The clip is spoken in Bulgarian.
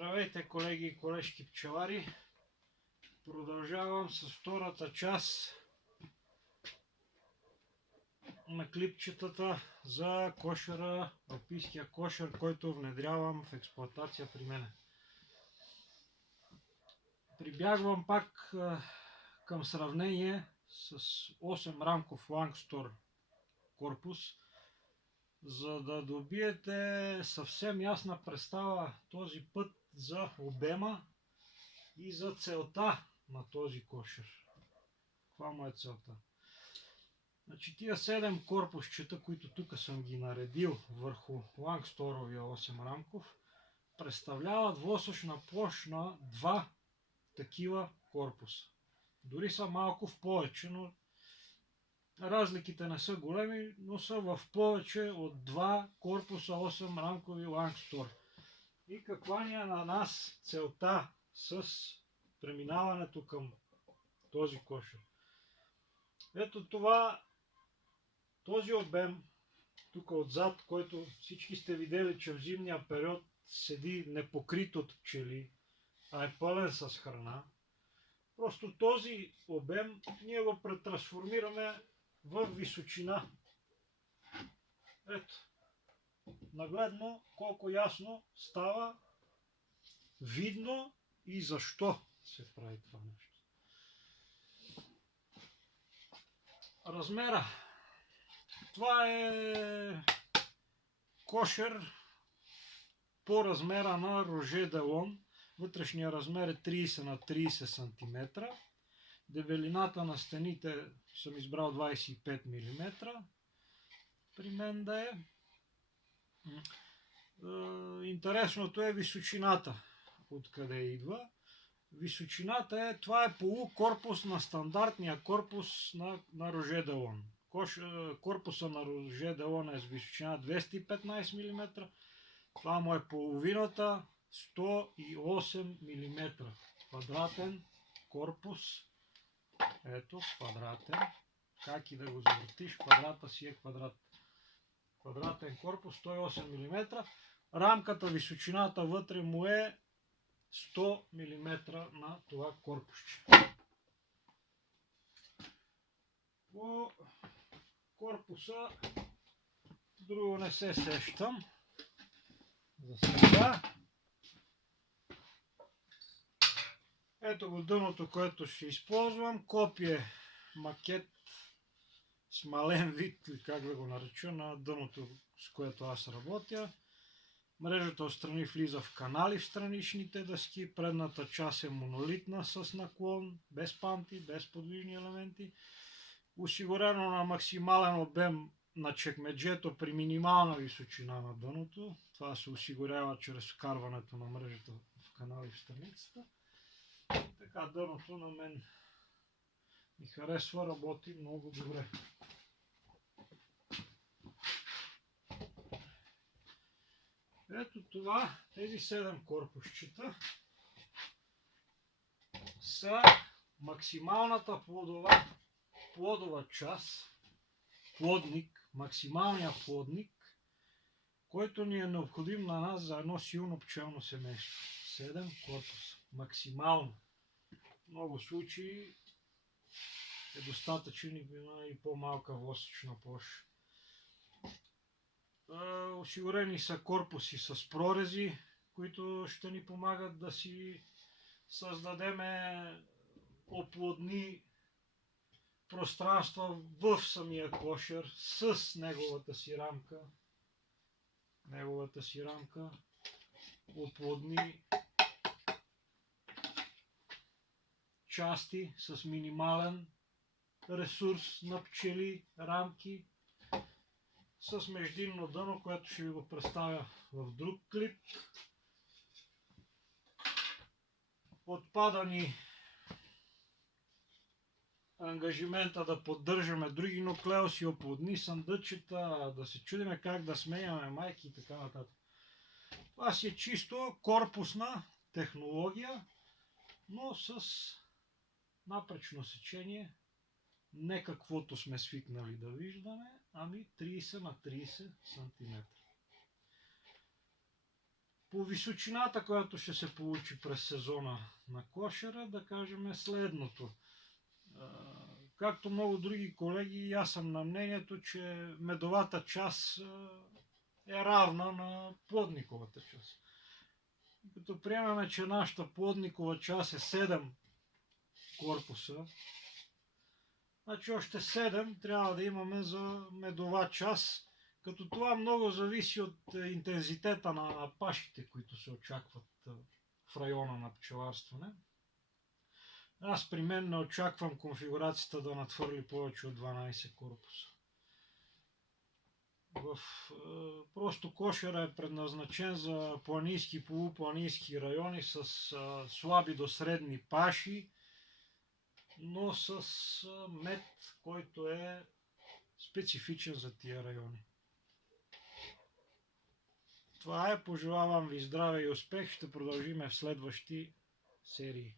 Здравейте, колеги и колежки пчелари! Продължавам с втората част на клипчетата за кошера, алпийския кошер, който внедрявам в експлоатация при мен. Прибягвам пак към сравнение с 8 рамков Лангстор корпус, за да добиете съвсем ясна представа този път за обема и за целта на този кошер. Каква му е целта? Значи тия 7 корпусчета, които тук съм ги наредил върху Лангсторовия 8 рамков, представляват восъчна площ на 2 такива корпуса. Дори са малко в повече, но разликите не са големи, но са в повече от 2 корпуса 8 рамкови Лангстор. И каква ни е на нас целта с преминаването към този кошер? Ето това, този обем, тук отзад, който всички сте видели, че в зимния период седи непокрит от пчели, а е пълен с храна. Просто този обем ние го претрансформираме в височина. Ето, нагледно колко ясно става, видно и защо се прави това нещо. Размера. Това е кошер по размера на Роже Делон. Вътрешния размер е 30 на 30 см. Дебелината на стените съм избрал 25 мм. При мен да е. Интересното е височината. Откъде идва? Височината е, това е полукорпус на стандартния корпус на Роже Делон. Корпуса на Роже Делон е с височина 215 мм. Това му е половината, 108 мм. Квадратен корпус. Ето, квадратен. Как и да го завъртиш, квадрата си е квадрат. Квадратен корпус, 108 мм. Рамката, височината вътре му е 100 мм на това корпусче. По корпуса друго не се сещам за сега. Ето го дъното, което ще използвам. Копие, макет, смален вид, или как да го нареча, на дъното, с което аз работя. Мрежата отстрани влиза в канали в страничните дъски. Предната част е монолитна с наклон, без панти, без подвижни елементи. Осигурено на максимален обем на чекмеджето при минимална височина на дъното. Това се осигурява чрез вкарването на мрежата в канали в страницата. Така дъното на мен ми харесва, работи много добре. Ето това, тези 7 корпусчета са максималната плодова част, плодник, максималният плодник, който ни е необходим на нас за едно силно пчелно семейство. 7 корпуса. Максимално. В много случаи е достатъчен и по-малка восъчна площ. Осигурени са корпуси с прорези, които ще ни помагат да си създадеме оплодни пространства в самия кошер с неговата си рамка, оплодни части с минимален ресурс на пчели, рамки, с междинно дъно, което ще ви го представя в друг клип. Отпада ни ангажимента да поддържаме други нуклеуси, оплодни съндъчета, да се чудиме как да сменяме майки и така нататък. Това си е чисто корпусна технология, но с напречно сечение, не каквото сме свикнали да виждаме, ами 30 на 30 см. По височината, която ще се получи през сезона на кошера, да кажем следното. Както много други колеги, аз съм на мнението, че медовата част е равна на плодниковата част. Като приемаме, че нашата плодникова част е 7 корпуса, значи още 7 трябва да имаме за медова част, като това много зависи от интензитета на пашите, които се очакват в района на пчеларстване. Аз при мен не очаквам конфигурацията да надхвърли повече от 12 корпуса. Просто кошера е предназначен за планински и полупланински райони с слаби до средни паши, но с мед, който е специфичен за тия райони. Това е. Пожелавам ви здраве и успех. Ще продължим в следващи серии.